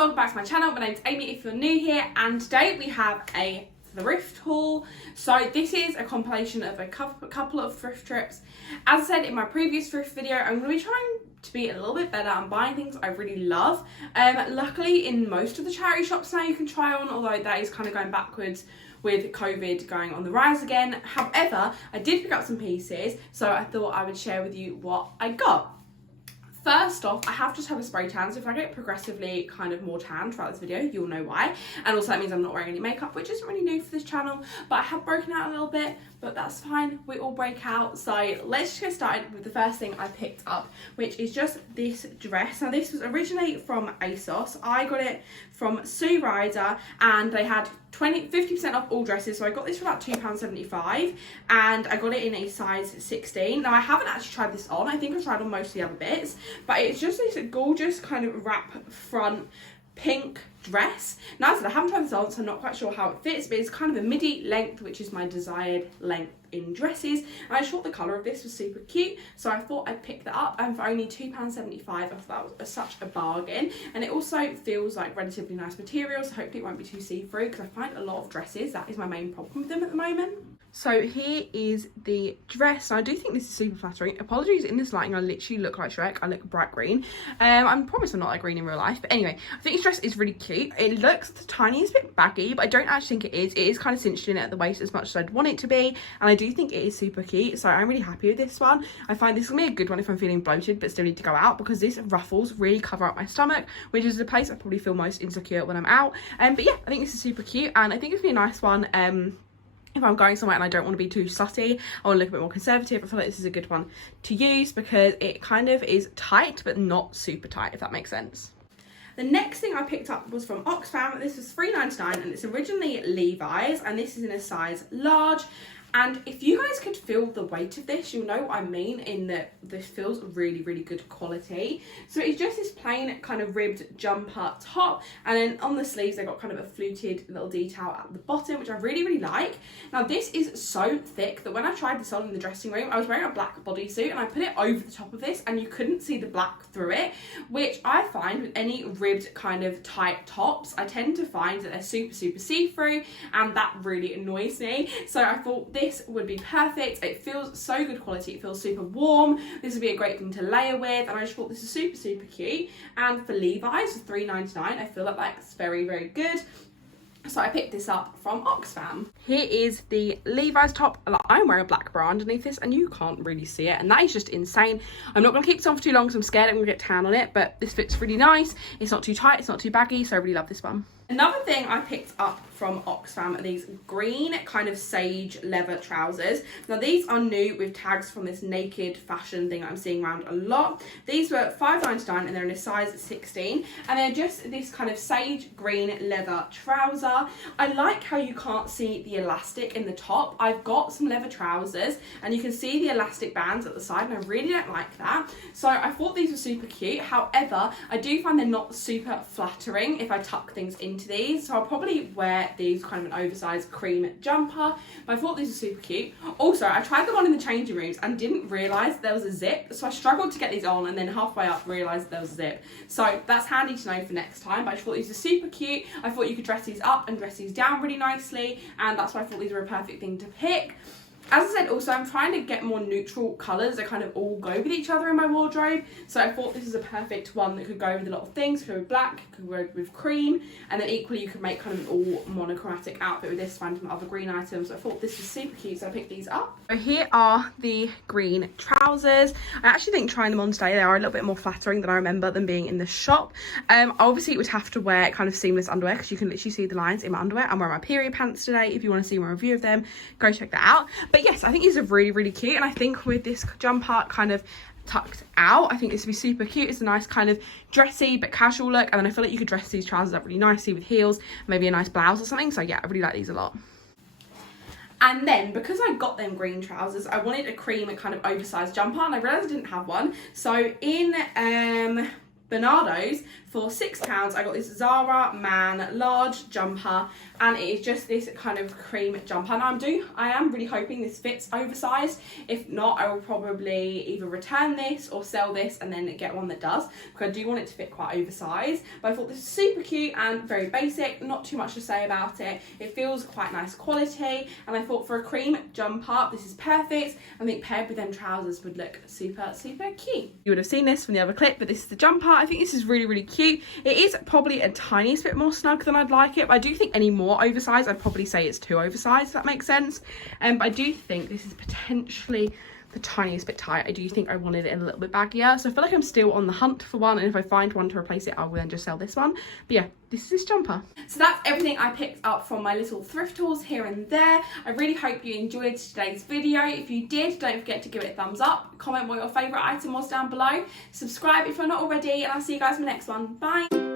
welcome back to my channel. My name's Amy if you're new here, and today we have a thrift haul. So this is a compilation of a couple of thrift trips. As I said in my previous thrift video, I'm going to be trying to be a little bit better and buying things I really love. Luckily in most of the charity shops now you can try on, although that is kind of going backwards with COVID going on the rise again. However, I did pick up some pieces, so I thought I would share with you what I got. First off, I have just had a spray tan, so if I get progressively kind of more tan throughout this video, you'll know why. And also that means I'm not wearing any makeup, which isn't really new for this channel, but I have broken out a little bit, but that's fine, we all break out. So let's just get started with the first thing I picked up, which is just this dress. Now this was originally from ASOS. I got it from Sue Ryder, and they had 50% off all dresses, so I got this for about £2.75, and I got it in a size 16. Now I haven't actually tried this on, I think I've tried on most of the other bits, but it's just this gorgeous kind of wrap front pink dress. Now I haven't tried this on, so I'm not quite sure how it fits, but it's kind of a midi length, which is my desired length in dresses, and I just thought the colour of this was super cute, so I thought I'd pick that up, and for only £2.75 I thought that was such a bargain. And it also feels like relatively nice material, so hopefully it won't be too see-through, because I find a lot of dresses, that is my main problem with them at the moment. So here is the dress. I do think this is super flattering. Apologies, in this lighting I literally look like Shrek. I look bright green. I promise I'm not like green in real life, but anyway, I think this dress is really cute. It looks the tiniest bit baggy, but I don't actually think it is. It is kind of cinched in at the waist as much as I'd want it to be, and I do think it is super cute, so I'm really happy with this one. I find this will be a good one if I'm feeling bloated but still need to go out, because these ruffles really cover up my stomach, which is the place I probably feel most insecure when I'm out. But yeah, I think this is super cute, and I think it's gonna be a nice one if I'm going somewhere and I don't want to be too slutty, I want to look a bit more conservative. I feel like this is a good one to use because it kind of is tight but not super tight, if that makes sense. The next thing I picked up was from Oxfam. This was £3.99 and it's originally Levi's, and this is in a size large. And if you guys could feel the weight of this, you'll know what I mean, in that this feels really, really good quality. So it's just this plain kind of ribbed jumper top, and then on the sleeves they got kind of a fluted little detail at the bottom, which I really, really like. Now this is so thick that when I tried this on in the dressing room, I was wearing a black bodysuit and I put it over the top of this and you couldn't see the black through it, which I find with any ribbed kind of tight tops, I tend to find that they're super, super see-through, and that really annoys me. So I thought this would be perfect. It feels so good quality, it feels super warm. This would be a great thing to layer with, and I just thought this is super, super cute. And for Levi's, for £3.99, I feel like that's very, very good. So I picked this up from Oxfam. Here is the Levi's top. I'm wearing a black bra underneath this and you can't really see it, and that is just insane. I'm not going to keep this on for too long because I'm scared I'm going to get tan on it, but this fits really nice. It's not too tight, it's not too baggy, so I really love this one. Another thing I picked up from Oxfam are these green kind of sage leather trousers. Now these are new with tags from this naked fashion thing I'm seeing around a lot. These were £5.99 and they're in a size 16, and they're just this kind of sage green leather trouser. I like how you can't see the elastic in the top. I've got some leather trousers and you can see the elastic bands at the side, and I really don't like that. So I thought these were super cute. However, I do find they're not super flattering if I tuck things into these, so I'll probably wear these kind of an oversized cream jumper, but I thought these were super cute. Also, I tried them on in the changing rooms and didn't realise there was a zip, so I struggled to get these on, and then halfway up realised there was a zip. So that's handy to know for next time, but I just thought these were super cute. I thought you could dress these up and dress these down really nicely, and that's why I thought these were a perfect thing to pick. As I said, also I'm trying to get more neutral colours that kind of all go with each other in my wardrobe, so I thought this is a perfect one that could go with a lot of things. Could go with black, could go with cream, and then equally you could make kind of an all monochromatic outfit with this, find some other green items. So I thought this was super cute, so I picked these up. So here are the green trousers. I actually think trying them on today, they are a little bit more flattering than I remember them being in the shop. Obviously you would have to wear kind of seamless underwear because you can literally see the lines in my underwear. I'm wearing my period pants today. If you want to see my review of them, go check that out. But yes, I think these are really, really cute, and I think with this jumper kind of tucked out, I think this would be super cute. It's a nice kind of dressy but casual look, and then I feel like you could dress these trousers up really nicely with heels, maybe a nice blouse or something. So yeah, I really like these a lot. And then because I got them green trousers, I wanted a cream and kind of oversized jumper, and I realised I didn't have one. So in Bernardo's for £6. I got this Zara Man large jumper, and it is just this kind of cream jumper. And I am really hoping this fits oversized. If not, I will probably either return this or sell this and then get one that does, because I do want it to fit quite oversized. But I thought this is super cute and very basic, not too much to say about it. It feels quite nice quality, and I thought for a cream jumper, this is perfect. I think paired with them trousers would look super, super cute. You would have seen this from the other clip, but this is the jumper. I think this is really, really cute. It is probably a tiniest bit more snug than I'd like it, but I do think any more oversized, I'd probably say it's too oversized, if that makes sense. But I do think this is potentially the tiniest bit tight. I do think I wanted it a little bit baggier, so I feel like I'm still on the hunt for one, and if I find one to replace it, I will then just sell this one. But yeah, this is this jumper. So that's everything I picked up from my little thrift hauls here and there. I really hope you enjoyed today's video. If you did, don't forget to give it a thumbs up, comment what your favourite item was down below, subscribe if you're not already, and I'll see you guys in the next one. Bye!